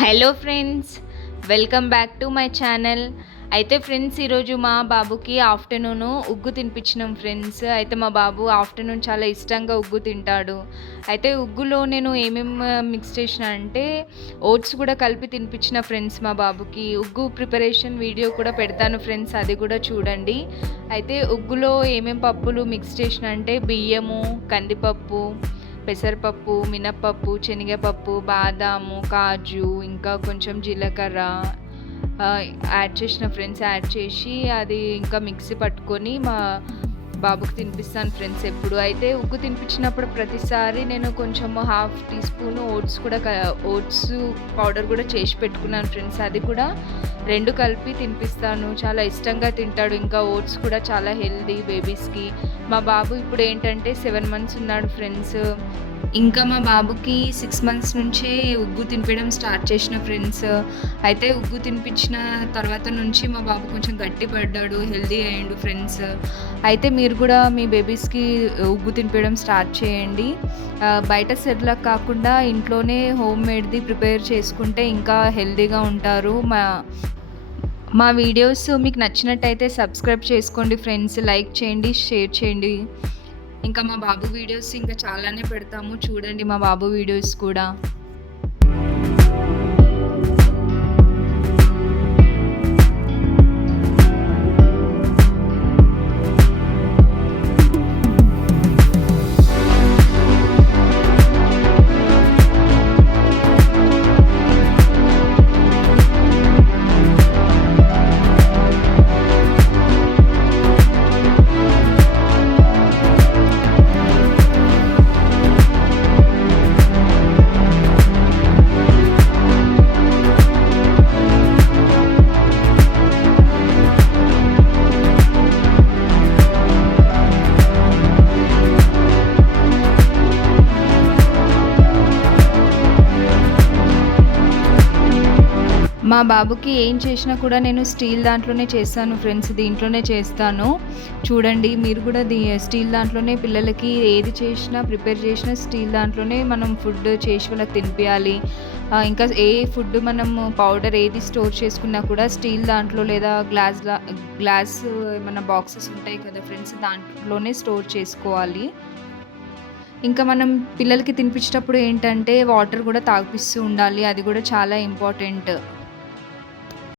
Hello friends, welcome back to my channel. అయితే friends, ఈరోజు మా బాబుకి ఆఫ్టర్నూను ఉగ్గు తినిపించినాం ఫ్రెండ్స్. అయితే మా బాబు ఆఫ్టర్నూన్ చాలా ఇష్టంగా ఉగ్గు తింటాడు. అయితే ఉగ్గులో నేను ఏమేమి మిక్స్ చేసిన అంటే ఓట్స్ కూడా కలిపి తినిపించిన ఫ్రెండ్స్. మా బాబుకి ఉగ్గు ప్రిపరేషన్ వీడియో కూడా పెడతాను ఫ్రెండ్స్, అది కూడా చూడండి. అయితే ఉగ్గులో ఏమేమి పప్పులు మిక్స్ చేసిన అంటే బియ్యము, కందిపప్పు, పెసరపప్పు, మినప్పప్పు, శనగపప్పు, బాదాము, కాజు, ఇంకా కొంచెం జీలకర్ర యాడ్ చేసిన ఫ్రెండ్స్. యాడ్ చేసి అది ఇంకా మిక్సీ పట్టుకొని మా బాబుకి తినిపిస్తాను ఫ్రెండ్స్ ఎప్పుడు. అయితే ఉగ్గు తినిపించినప్పుడు ప్రతిసారి నేను కొంచెం హాఫ్ టీ స్పూన్ ఓట్స్ కూడా ఓట్స్ పౌడర్ కూడా చేసి పెట్టుకున్నాను ఫ్రెండ్స్. అది కూడా రెండు కలిపి తినిపిస్తాను. చాలా ఇష్టంగా తింటాడు. ఇంకా ఓట్స్ కూడా చాలా హెల్దీ బేబీస్కి. మా బాబు ఇప్పుడు ఏంటంటే 7 మంత్స్ ఉన్నాడు ఫ్రెండ్స్. ఇంకా మా బాబుకి 6 మంత్స్ నుంచే ఉగ్గు తినిపించడం స్టార్ట్ చేసిన ఫ్రెండ్స్. అయితే ఉగ్గు తినిపించిన తర్వాత నుంచి మా బాబు కొంచెం గట్టి పడ్డాడు, హెల్దీ అయ్యిండు ఫ్రెండ్స్. అయితే మీరు కూడా మీ బేబీస్కి ఉగ్గు తినిపించడం స్టార్ట్ చేయండి. బయట సెర్లాక్ కాకుండా ఇంట్లోనే హోమ్ మేడ్ది ప్రిపేర్ చేసుకుంటే ఇంకా హెల్దీగా ఉంటారు. మా వీడియోస్ మీకు నచ్చినట్టయితే సబ్స్క్రైబ్ చేసుకోండి ఫ్రెండ్స్, లైక్ చేయండి, షేర్ చేయండి. ఇంకా మా బాబు వీడియోస్ ఇంకా చాలానే పెడతాము, చూడండి మా బాబు వీడియోస్ కూడా. మా బాబుకి ఏం చేసినా కూడా నేను స్టీల్ దాంట్లోనే చేస్తాను ఫ్రెండ్స్, దీంట్లోనే చేస్తాను. చూడండి మీరు కూడా స్టీల్ దాంట్లోనే పిల్లలకి ఏది చేసినా ప్రిపేర్ చేసినా స్టీల్ దాంట్లోనే మనం ఫుడ్ చేసి వాళ్ళకి తినిపించాలి. ఇంకా ఏ ఫుడ్ మనం పౌడర్ ఏది స్టోర్ చేసుకున్నా కూడా స్టీల్ దాంట్లో లేదా గ్లాస్ ఏమైనా బాక్సెస్ ఉంటాయి కదా ఫ్రెండ్స్, దాంట్లోనే స్టోర్ చేసుకోవాలి. ఇంకా మనం పిల్లలకి తినిపించేటప్పుడు ఏంటంటే వాటర్ కూడా తాగిపిస్తూ ఉండాలి, అది కూడా చాలా ఇంపార్టెంట్.